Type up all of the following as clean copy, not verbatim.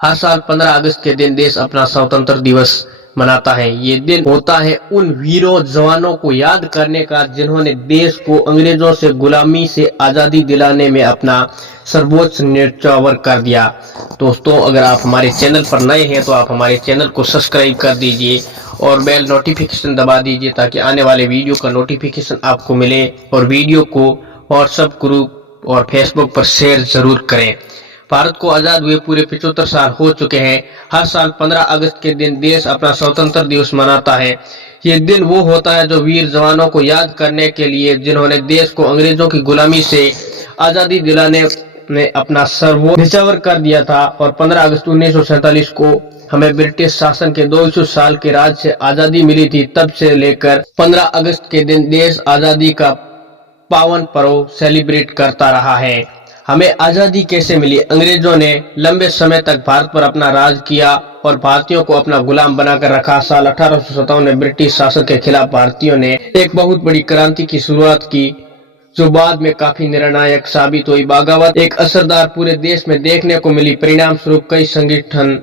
हर साल 15 अगस्त के दिन देश अपना स्वतंत्र दिवस मनाता है। ये दिन होता है उन वीरों जवानों को याद करने का जिन्होंने देश को अंग्रेजों से गुलामी से आजादी दिलाने में अपना सर्वोच्च न्योछावर कर दिया। दोस्तों, अगर आप हमारे चैनल पर नए हैं तो आप हमारे चैनल को सब्सक्राइब कर दीजिए और बेल नोटिफिकेशन दबा दीजिए ताकि आने वाले वीडियो का नोटिफिकेशन आपको मिले, और वीडियो को व्हाट्सएप ग्रुप और फेसबुक पर शेयर जरूर करें। भारत को आजाद हुए पूरे 75 साल हो चुके हैं। हर साल 15 अगस्त के दिन देश अपना स्वतंत्र दिवस मनाता है। ये दिन वो होता है जो वीर जवानों को याद करने के लिए जिन्होंने देश को अंग्रेजों की गुलामी से आजादी दिलाने में अपना सर्वोच्च न्योछावर कर दिया था। और 15 अगस्त 1947 को हमें ब्रिटिश शासन के 200 साल के राज से आजादी मिली थी। तब से लेकर 15 अगस्त के दिन देश आजादी का पावन पर्व सेलिब्रेट करता रहा है। हमें आजादी कैसे मिली? अंग्रेजों ने लंबे समय तक भारत पर अपना राज किया और भारतीयों को अपना गुलाम बनाकर रखा। साल 1857 में ब्रिटिश शासन के खिलाफ भारतीयों ने एक बहुत बड़ी क्रांति की शुरुआत की जो बाद में काफी निर्णायक साबित हुई। बगावत एक असरदार पूरे देश में देखने को मिली। परिणाम स्वरूप कई संगठन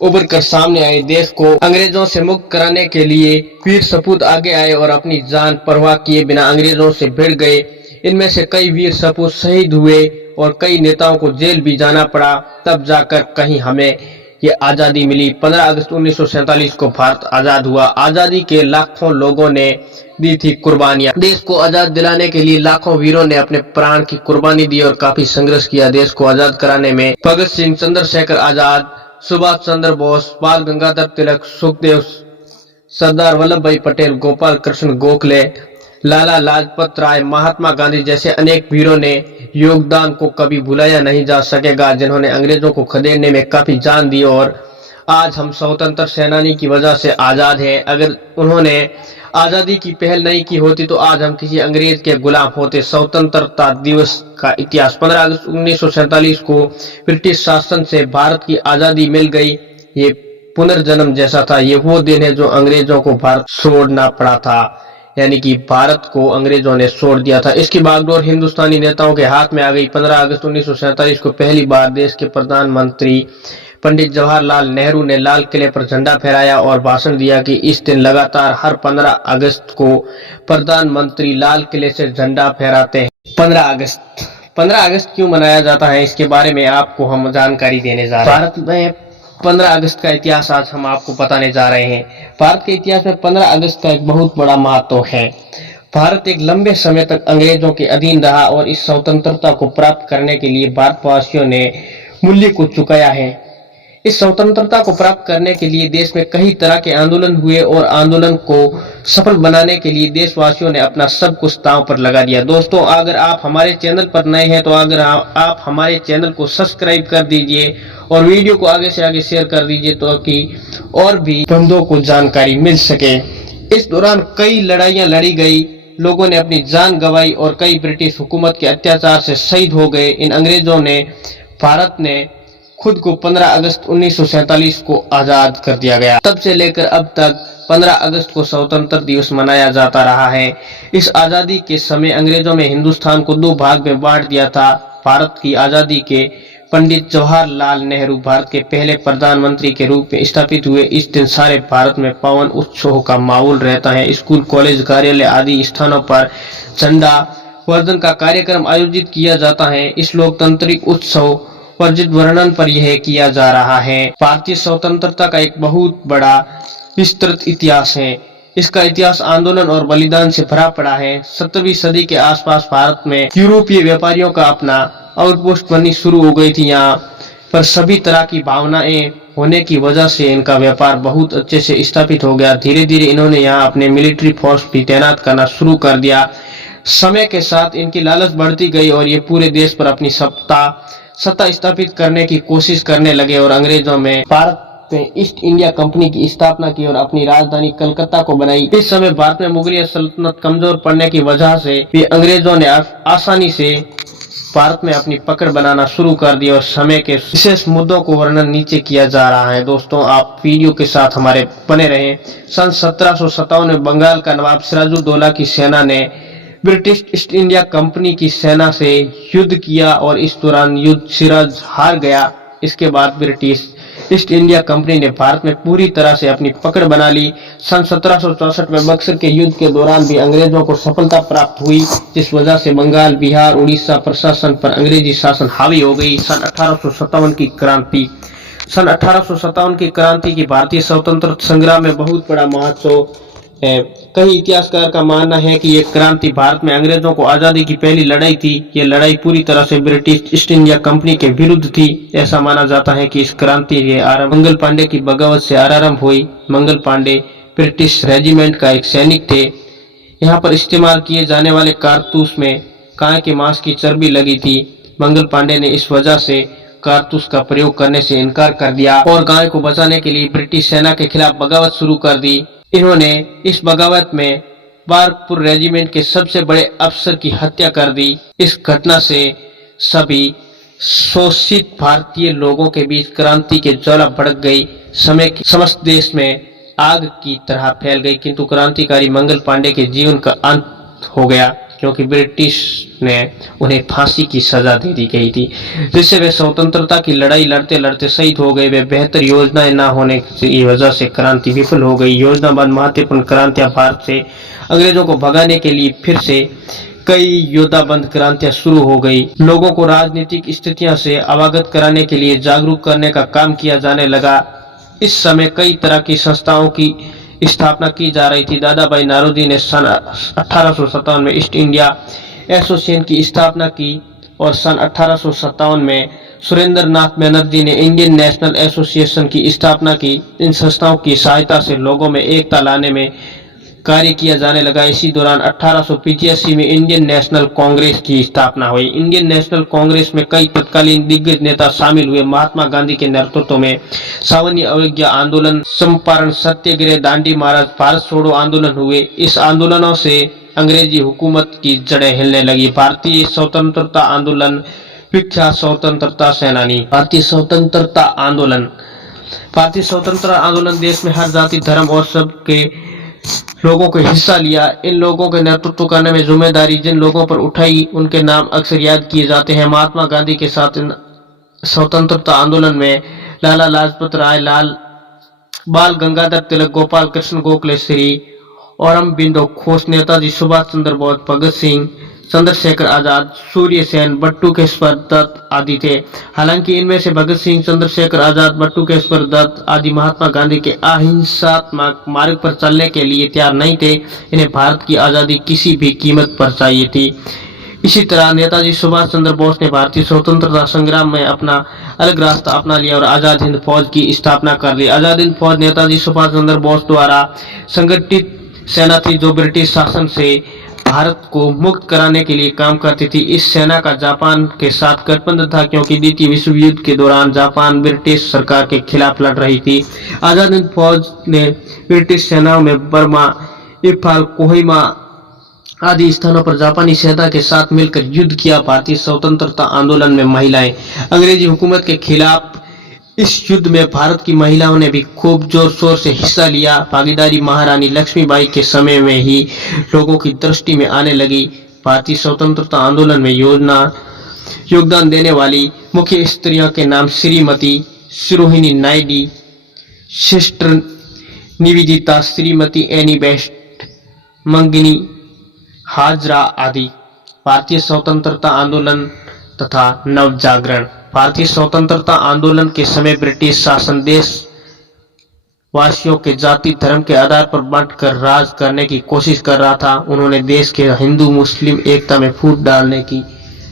उभर कर सामने आए। देश को अंग्रेजों से मुक्त कराने के लिए वीर सपूत आगे आए और अपनी जान परवाह किए बिना अंग्रेजों से भिड़ गए। इनमें से कई वीर सपूत शहीद हुए और कई नेताओं को जेल भी जाना पड़ा। तब जाकर कहीं हमें ये आजादी मिली। 15 अगस्त 1947 को भारत आजाद हुआ। आजादी के लाखों लोगों ने दी थी कुर्बानियां। देश को आजाद दिलाने के लिए लाखों वीरों ने अपने प्राण की कुर्बानी दी और काफी संघर्ष किया। देश को आजाद कराने में भगत सिंह, चंद्रशेखर आजाद, सुभाष चंद्र बोस, बाल गंगाधर तिलक, सुखदेव, सरदार वल्लभ भाई पटेल, गोपाल कृष्ण गोखले, लाला लाजपत राय, महात्मा गांधी जैसे अनेक वीरों ने योगदान को कभी भुलाया नहीं जा सकेगा, जिन्होंने अंग्रेजों को खदेड़ने में काफी जान दी। और आज हम स्वतंत्र सेनानी की वजह से आजाद हैं। अगर उन्होंने आजादी की पहल नहीं की होती तो आज हम किसी अंग्रेज के गुलाम होते। स्वतंत्रता दिवस का इतिहास। 15 अगस्त 1947 को ब्रिटिश शासन से भारत की आजादी मिल गई। ये पुनर्जन्म जैसा था। ये वो दिन है जो अंग्रेजों को भारत छोड़ना पड़ा था, यानी कि भारत को अंग्रेजों ने छोड़ दिया था। इसकी बागडोर हिंदुस्तानी नेताओं के हाथ में आ गई। 15 अगस्त 1947 को पहली बार देश के प्रधानमंत्री पंडित जवाहरलाल नेहरू ने लाल किले पर झंडा फहराया और भाषण दिया कि इस दिन लगातार हर 15 अगस्त को प्रधानमंत्री लाल किले से झंडा फहराते हैं। 15 अगस्त क्यों मनाया जाता है, इसके बारे में आपको हम जानकारी देने जा रहे हैं। भारत में 15 अगस्त का इतिहास आज हम आपको बताने जा रहे हैं। भारत के इतिहास में 15 अगस्त का एक बहुत बड़ा महत्व है। भारत एक लंबे समय तक अंग्रेजों के अधीन रहा और इस स्वतंत्रता को प्राप्त करने के लिए भारतवासियों ने मूल्य को चुकाया है। इस स्वतंत्रता को प्राप्त करने के लिए देश में कई तरह के आंदोलन हुए और आंदोलन को सफल बनाने के लिए देशवासियों ने अपना सब कुछ दांव पर लगा दिया। दोस्तों, अगर आप हमारे चैनल पर नए हैं तो अगर आप हमारे चैनल को सब्सक्राइब कर दीजिए और वीडियो को आगे से आगे शेयर कर दीजिए ताकि और भी बंदों को जानकारी मिल सके। इस दौरान कई लड़ाइयां लड़ी गई, लोगों ने अपनी जान गंवाई और कई ब्रिटिश हुकूमत के अत्याचार से शहीद हो गए। इन अंग्रेजों ने भारत ने खुद को 15 अगस्त 1947 को आजाद कर दिया गया। तब से लेकर अब तक 15 अगस्त को स्वतंत्र दिवस मनाया जाता रहा है। इस आजादी के समय अंग्रेजों ने हिंदुस्तान को 2 भाग में बांट दिया था। भारत की आजादी के पंडित जवाहरलाल नेहरू भारत के पहले प्रधानमंत्री के रूप में स्थापित हुए। इस दिन सारे भारत में पावन उत्सव का माहौल रहता है। स्कूल, कॉलेज, कार्यालय आदि स्थानों पर झंडा वर्धन का कार्यक्रम आयोजित किया जाता है। इस लोकतांत्रिक उत्सव वर्जित वर्णन पर यह किया जा रहा है। भारतीय स्वतंत्रता का एक बहुत बड़ा विस्तृत इतिहास है। इसका इतिहास आंदोलन और बलिदान से भरा पड़ा है। 17वीं सदी के आसपास भारत में यूरोपीय व्यापारियों का अपना आउटपोस्ट बननी शुरू हो गई थी। यहाँ पर सभी तरह की भावनाएं होने की वजह से इनका व्यापार बहुत अच्छे से स्थापित हो गया। धीरे धीरे इन्होंने यहाँ अपने मिलिट्री फोर्स भी तैनात करना शुरू कर दिया। समय के साथ इनकी लालच बढ़ती गई और ये पूरे देश पर अपनी सत्ता स्थापित करने की कोशिश करने लगे और अंग्रेजों में भारत में ईस्ट इंडिया कंपनी की स्थापना की और अपनी राजधानी कलकत्ता को बनाई। इस समय भारत में मुगलिया सल्तनत कमजोर पड़ने की वजह से भी अंग्रेजों ने आसानी से भारत में अपनी पकड़ बनाना शुरू कर दी और समय के विशेष मुद्दों को वर्णन नीचे किया जा रहा है। दोस्तों, आप वीडियो के साथ हमारे बने रहें। सन 1757 में बंगाल का नवाब सिराजुद्दौला की सेना ने ब्रिटिश ईस्ट इंडिया कंपनी की सेना से युद्ध किया और इस दौरान युद्ध सिराज हार गया। इसके बाद ब्रिटिश ईस्ट इंडिया कंपनी ने भारत में पूरी तरह से अपनी पकड़ बना ली। सन 1764 में बक्सर के युद्ध के दौरान भी अंग्रेजों को सफलता प्राप्त हुई, जिस वजह से बंगाल, बिहार, उड़ीसा प्रशासन पर अंग्रेजी शासन हावी हो गई। सन 1857 की क्रांति। सन 1857 की क्रांति की भारतीय स्वतंत्रता संग्राम में बहुत बड़ा महत्व है। कई इतिहासकार का मानना है कि यह क्रांति भारत में अंग्रेजों को आजादी की पहली लड़ाई थी। यह लड़ाई पूरी तरह से ब्रिटिश ईस्ट इंडिया कंपनी के विरुद्ध थी। ऐसा माना जाता है कि इस क्रांति के आरंभ मंगल पांडे की बगावत से आरंभ हुई। मंगल पांडे ब्रिटिश रेजिमेंट का एक सैनिक थे। यहाँ पर इस्तेमाल किए जाने वाले कारतूस में गाय के मांस की चर्बी लगी थी। मंगल पांडे ने इस वजह से कारतूस का प्रयोग करने से इनकार कर दिया और गाय को बचाने के लिए ब्रिटिश सेना के खिलाफ बगावत शुरू कर दी। इन्होंने इस बगावत में बारकपुर रेजिमेंट के सबसे बड़े अफसर की हत्या कर दी। इस घटना से सभी शोषित भारतीय लोगों के बीच क्रांति के ज्वाला भड़क गई। समय की समस्त देश में आग की तरह फैल गई, किंतु क्रांतिकारी मंगल पांडे के जीवन का अंत हो गया क्योंकि ब्रिटिश ने उन्हें फांसी की सजा दे दी गई थी, जिससे वे स्वतंत्रता की लड़ाई लड़ते लड़ते शहीद हो गए। वे बेहतर योजनाएं न होने की वजह से क्रांति विफल हो गई। योजनाबद्ध महत्वपूर्ण क्रांतियां भारत से अंग्रेजों को भगाने के लिए फिर से कई योजनाबद्ध क्रांतियां शुरू हो गई। लोगों को राजनीतिक स्थितियों से अवगत कराने के लिए जागरूक करने का काम किया जाने लगा। इस समय कई तरह की संस्थाओं की स्थापना की जा रही थी। दादा भाई नौरोजी ने सन 1857 में ईस्ट इंडिया एसोसिएशन की स्थापना की और सन 1857 में सुरेंद्र नाथ बनर्जी ने इंडियन नेशनल एसोसिएशन की स्थापना की। इन संस्थाओं की सहायता से लोगों में एकता लाने में कार्य किया जाने लगा। इसी दौरान 1885 में इंडियन नेशनल कांग्रेस की स्थापना हुई। इंडियन नेशनल कांग्रेस में कई तत्कालीन दिग्गज नेता शामिल हुए। महात्मा गांधी के नेतृत्व में सावनी अवज्ञा आंदोलन, चंपारण सत्याग्रह, दांडी मार्च, भारत छोड़ो आंदोलन हुए। इस आंदोलनों से अंग्रेजी हुकूमत की जड़ें हिलने लगी। भारतीय स्वतंत्रता आंदोलन। विख्यात स्वतंत्रता सेनानी। भारतीय स्वतंत्रता आंदोलन। भारतीय स्वतंत्रता आंदोलन देश में हर जाति, धर्म और सबके लोगों को हिस्सा लिया। इन लोगों के नेतृत्व करने में जिम्मेदारी जिन लोगों पर उठाई उनके नाम अक्सर याद किए जाते हैं। महात्मा गांधी के साथ स्वतंत्रता आंदोलन में लाला लाजपत राय, बाल गंगाधर तिलक, गोपाल कृष्ण गोखले, श्री औरबिंदो घोष, नेताजी सुभाष चंद्र बोस, भगत सिंह, चंद्रशेखर आजाद, सूर्य सेन, बटुकेश्वर दत्त आदि थे। हालांकि इनमें से भगत सिंह, चंद्रशेखर आजाद, बटुकेश्वर दत्त आदि महात्मा गांधी के अहिंसात्मक मार्ग पर चलने के लिए तैयार नहीं थे। इन्हें भारत की आजादी किसी भी कीमत पर चाहिए थी। इसी तरह नेताजी सुभाष चंद्र बोस ने भारतीय स्वतंत्रता संग्राम में अपना अलग रास्ता अपना लिया और आजाद हिंद फौज की स्थापना कर ली। आजाद हिंद फौज नेताजी सुभाष चंद्र बोस द्वारा संगठित सेना थी जो ब्रिटिश शासन से भारत को मुक्त कराने के लिए काम करती थी। इस सेना का जापान के साथ गठबंधन था क्योंकि द्वितीय विश्व युद्ध के दौरान जापान ब्रिटिश सरकार के खिलाफ लड़ रही थी। आजाद हिंद फौज ने ब्रिटिश सेनाओं में बर्मा, इम्फाल, कोहिमा आदि स्थानों पर जापानी सेना के साथ मिलकर युद्ध किया। भारतीय स्वतंत्रता आंदोलन में महिलाएं। अंग्रेजी हुकूमत के खिलाफ इस युद्ध में भारत की महिलाओं ने भी खूब जोर शोर से हिस्सा लिया। भागीदारी महारानी लक्ष्मीबाई के समय में ही लोगों की दृष्टि में आने लगी। भारतीय स्वतंत्रता आंदोलन में योगदान देने वाली मुख्य स्त्रियों के नाम Shrimati Sarojini Naidu, Sister Nivedita, Shrimati Annie Besant, मंगिनी हाजरा आदि। भारतीय स्वतंत्रता आंदोलन तथा नवजागरण। भारतीय स्वतंत्रता आंदोलन के समय ब्रिटिश शासन देश वासियों के जाति धर्म के आधार पर बांटकर राज करने की कोशिश कर रहा था। उन्होंने देश के हिंदू मुस्लिम एकता में फूट डालने की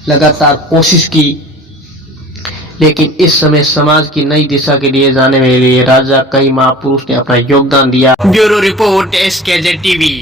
लगातार कोशिश की, लेकिन इस समय समाज की नई दिशा के लिए जाने के लिए राजा कई महापुरुष ने अपना योगदान दिया। Bureau report SKJ TV।